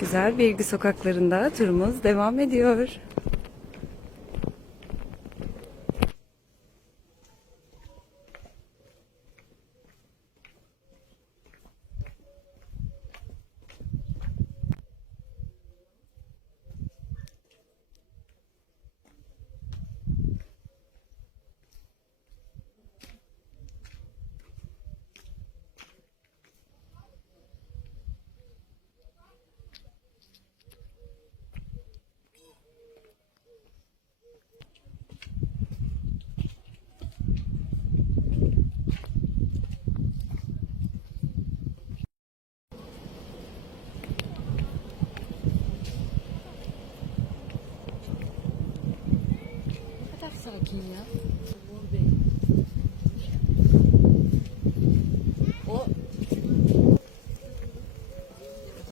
Güzel Birgi sokaklarında turumuz devam ediyor. Sakin ya.